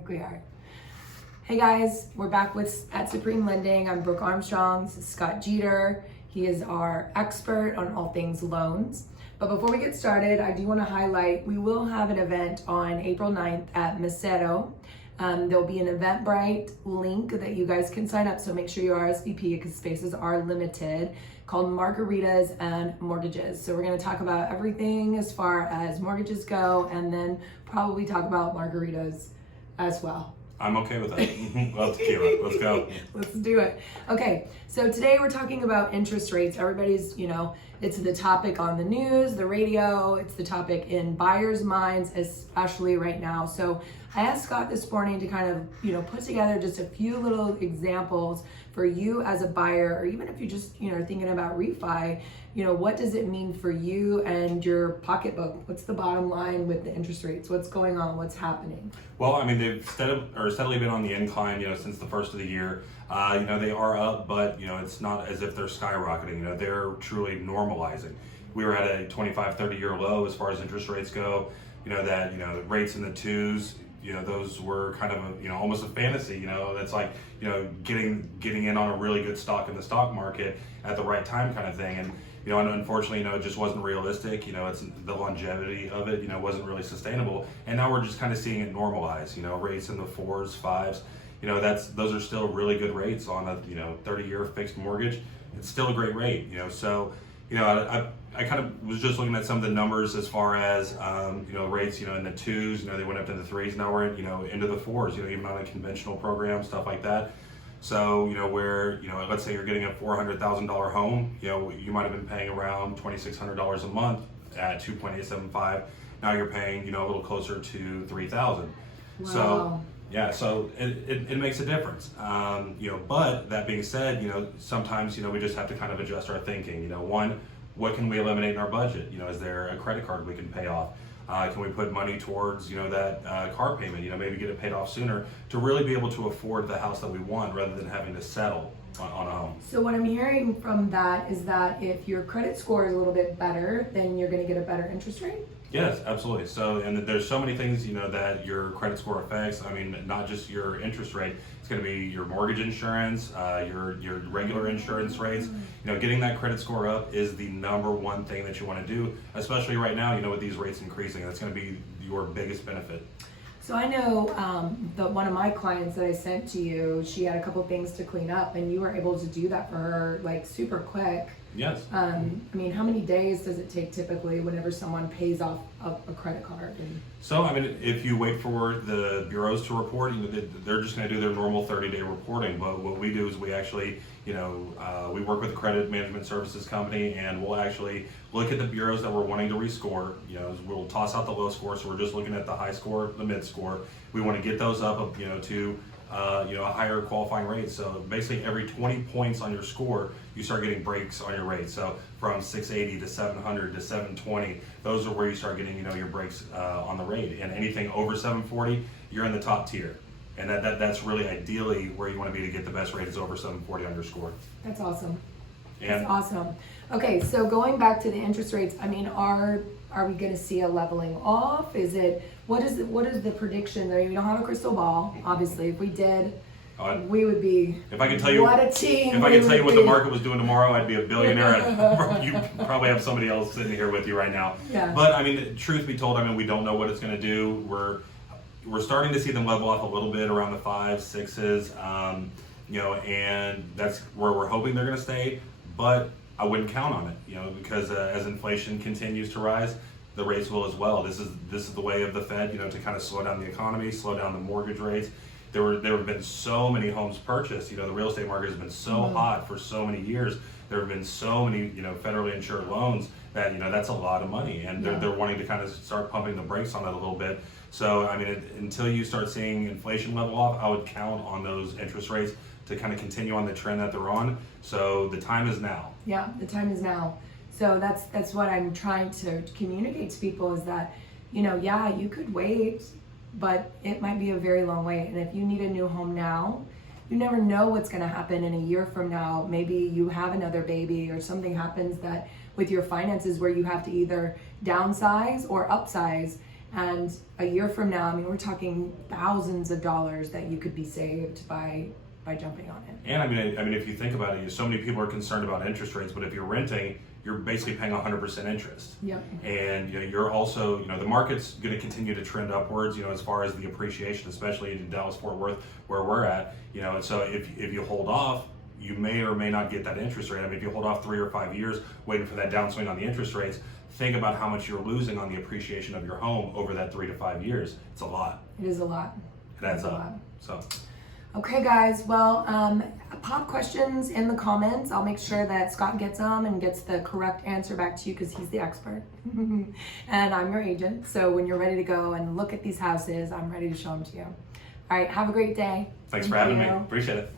think we are. Hey guys, we're back at Supreme Lending. I'm Brook Armstrong. This is Scott Jeter. He is our expert on all things loans. But before we get started, I do want to highlight, we will have an event on April 9th at Macero. There'll be an Eventbrite link that you guys can sign up, so make sure you RSVP because spaces are limited, called Margaritas and Mortgages. So we're going to talk about everything as far as mortgages go, and then probably talk about margaritas as well. I'm okay with that. Well, tequila. Let's go. Let's do it. Okay, so today we're talking about interest rates. Everybody's, it's the topic on the news, the radio, it's the topic in buyers' minds, especially right now. So I asked Scott this morning to kind of, put together just a few little examples for you as a buyer, or even if you just, are thinking about refi, what does it mean for you and your pocketbook? What's the bottom line with the interest rates? What's going on? What's happening? Well, I mean, they've steadily been on the incline, since the first of the year. They are up, but, it's not as if they're skyrocketing. They're truly normalizing. We were at a 25, 30-year low as far as interest rates go. The rates in the twos, those were kind of, almost a fantasy, that's like, getting in on a really good stock in the stock market at the right time kind of thing. And, and unfortunately, it just wasn't realistic. It's the longevity of it, wasn't really sustainable. And now we're just kind of seeing it normalize, rates in the 4s, 5s, those are still really good rates on a, 30-year fixed mortgage. It's still a great rate, so, I kind of was just looking at some of the numbers as far as, rates, in the 2s, they went up to the 3s. Now we're, into the 4s, even on a conventional program, stuff like that. So, where, let's say you're getting a $400,000 home, you might have been paying around $2,600 a month at 2.875. Now you're paying, a little closer to $3,000. Wow. So, yeah, so it makes a difference. But that being said, sometimes, we just have to kind of adjust our thinking. One, what can we eliminate in our budget? Is there a credit card we can pay off? Can we put money towards, that car payment, maybe get it paid off sooner to really be able to afford the house that we want rather than having to settle on a home? So what I'm hearing from that is that if your credit score is a little bit better, then you're going to get a better interest rate? Yes, absolutely. So, and there's so many things, that your credit score affects. I mean, not just your interest rate. It's going to be your mortgage insurance, your regular insurance rates. Getting that credit score up is the number one thing that you want to do, especially right now, with these rates increasing. That's going to be your biggest benefit. So I know that one of my clients that I sent to you, she had a couple things to clean up, and you were able to do that for her like super quick. Yes. I mean, how many days does it take typically whenever someone pays off a credit card? So, I mean, if you wait for the bureaus to report, they're just going to do their normal 30-day reporting. But what we do is we actually, we work with a credit management services company, and we'll actually look at the bureaus that we're wanting to rescore. We'll toss out the low score, so we're just looking at the high score, the mid score. We want to get those up, to a higher qualifying rate. So basically every 20 points on your score, you start getting breaks on your rate. So from 680 to 700 to 720, those are where you start getting, your breaks on the rate. And anything over 740, you're in the top tier. And that's really ideally where you want to be to get the best rate is over 740 on your score. That's awesome. That's awesome. Okay, so going back to the interest rates, I mean, are we going to see a leveling off? What is the prediction? I mean, we don't have a crystal ball, obviously. If we did, we would be. If I could tell you, what a team! If I could tell you what the market was doing tomorrow, I'd be a billionaire. You probably have somebody else sitting here with you right now. Yeah. But I mean, truth be told, we don't know what it's going to do. We're starting to see them level off a little bit around the 5s, 6s, and that's where we're hoping they're going to stay. But I wouldn't count on it, because as inflation continues to rise, the rates will as well. This is the way of the Fed, to kind of slow down the economy, slow down the mortgage rates. There have been so many homes purchased. The real estate market has been so hot for so many years. There have been so many, federally insured loans that, that's a lot of money, and they're wanting to kind of start pumping the brakes on it a little bit. So, I mean, until you start seeing inflation level off, I would count on those interest rates to kind of continue on the trend that they're on. So the time is now. Yeah, the time is now. So that's what I'm trying to communicate to people is that, you could wait, but it might be a very long wait. And if you need a new home now, you never know what's going to happen in a year from now. Maybe you have another baby or something happens that with your finances where you have to either downsize or upsize. And a year from now, I mean, we're talking thousands of dollars that you could be saved by jumping on it. And I mean, if you think about it, so many people are concerned about interest rates, but if you're renting, you're basically paying 100% interest. Yep. And you're also, the market's going to continue to trend upwards, as far as the appreciation, especially in Dallas Fort Worth where we're at, and so if you hold off, you may or may not get that interest rate. I mean, if you hold off 3 or 5 years waiting for that downswing on the interest rates, think about how much you're losing on the appreciation of your home over that 3 to 5 years. It's a lot. It is a lot. It adds up. So. Okay, guys. Well, pop questions in the comments. I'll make sure that Scott gets them and gets the correct answer back to you because he's the expert. And I'm your agent. So when you're ready to go and look at these houses, I'm ready to show them to you. All right. Have a great day. Thanks for having me. Appreciate it.